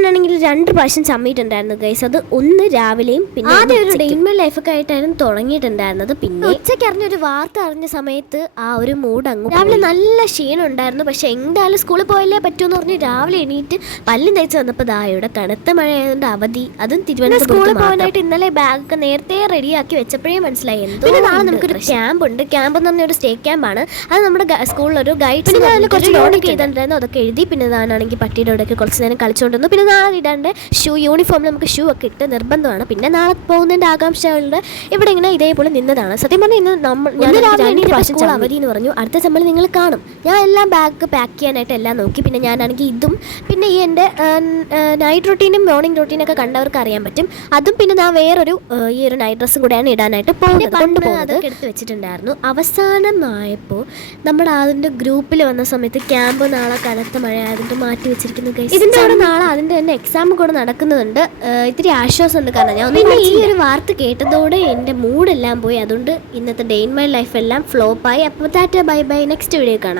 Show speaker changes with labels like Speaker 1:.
Speaker 1: ഞാനാണെങ്കിൽ രണ്ട് പ്രാവശ്യം ചമ്മിയിട്ടുണ്ടായിരുന്നു ഗൈസ് അത് ഒന്ന് രാവിലെയും പിന്നെ ആദ്യം ഒരു ഡെയിൻമൽ ലൈഫൊക്കെ ആയിട്ടായിരുന്നു തുടങ്ങിയിട്ടുണ്ടായിരുന്നത്. പിന്നെ ഉച്ചയ്ക്ക് അറിഞ്ഞൊരു വാർത്ത അറിഞ്ഞ സമയത്ത് ആ ഒരു മൂഡ് അങ്ങ് രാവിലെ നല്ല ക്ഷീണം ഉണ്ടായിരുന്നു. പക്ഷെ എന്തായാലും സ്കൂളിൽ പോയല്ലേ പറ്റുമെന്ന് പറഞ്ഞ് രാവിലെ എണീറ്റ് പല്ലും തയ്ച്ച് വന്നപ്പോൾ ദാ ഇവിടെ കനത്ത മഴ ആയതുകൊണ്ട് അവധി. അതും തിരുവനന്തപുരം സ്കൂളിൽ പോകാനായിട്ട് ഇന്നലെ ബാഗൊക്കെ നേരത്തെ റെഡിയാക്കി വെച്ചപ്പോഴേ മനസ്സിലായി. എന്തോ പിന്നെ നാളെ നമുക്കൊരു ക്യാമ്പ് ഉണ്ട്. ക്യാമ്പ് എന്ന് പറഞ്ഞ ഒരു സ്റ്റേ ക്യാമ്പാണ് അത് നമ്മുടെ സ്കൂളിലൊരു ഗൈഡ് പിന്നെ കുറച്ച് നോട്ടൊക്കെ എഴുതാണ്ടായിരുന്നു അതൊക്കെ എഴുതി പിന്നെ ഞാനാണെങ്കിൽ പട്ടിയുടെ അവിടെയൊക്കെ കുറച്ച് നേരം കളിച്ചുകൊണ്ടിരുന്നു പിന്നെ നാളെ ഇടാണ്ട് ഷൂ യൂണിഫോമിൽ നമുക്ക് ഷൂ ഒക്കെ ഇട്ട് നിർബന്ധമാണ്. പിന്നെ നാളെ പോകുന്നതിന്റെ ആകാംക്ഷകളുണ്ട്. ഇവിടെ ഇങ്ങനെ ഇതേപോലെ നിന്നതാണ്. സത്യം പറഞ്ഞാൽ ഇന്ന് നമ്മൾ ഞാൻ പ്രാവശ്യം അവധി എന്ന് പറഞ്ഞു. അടുത്ത സെമ്മിൽ നിങ്ങൾ കാണും. ഞാൻ എല്ലാം ബാഗ് പാക്ക് ചെയ്യാനായിട്ട് എല്ലാം നോക്കി. പിന്നെ ഞാനാണെങ്കിൽ ഇതും പിന്നെ ഈ എന്റെ നൈറ്റ് റൊട്ടീനും മോർണിംഗ് റൊട്ടീനും ഒക്കെ കണ്ടവർക്ക് അറിയാൻ പറ്റും. അതും പിന്നെ ഞാൻ വേറൊരു ഈ ഒരു നൈറ്റ് ഡ്രസ്സും കൂടെയാണ് ഇടാനായിട്ട് പോകുന്നത്. കൊണ്ടുപോകുന്നത് എടുത്ത് വെച്ചിട്ടുണ്ടായിരുന്നു. അവസാനമായപ്പോൾ നമ്മുടെ അതിന്റെ ഗ്രൂപ്പിൽ വന്ന സമയത്ത് ക്യാമ്പ് നാളെ കനത്ത മഴ അതിന്റെ മാറ്റി വെച്ചിരിക്കുന്നു. ഇതിന്റെ അവിടെ നാളെ അതിന്റെ തന്നെ എക്സാം കൂടെ നടക്കുന്നുണ്ട്. ആ, ഇത്തിരി ആശ്വാസമുണ്ട്. കാരണം ഞാൻ പിന്നെ ഈ ഒരു വാർത്ത കേട്ടതോടെ എന്റെ മൂഡെല്ലാം പോയി. അതുകൊണ്ട് ഇന്നത്തെ ഡേ ഇൻ മൈ ലൈഫ് എല്ലാം ഫ്ലോപ്പായി അപ്പോൾ tata bye bye. Next video കാണാം.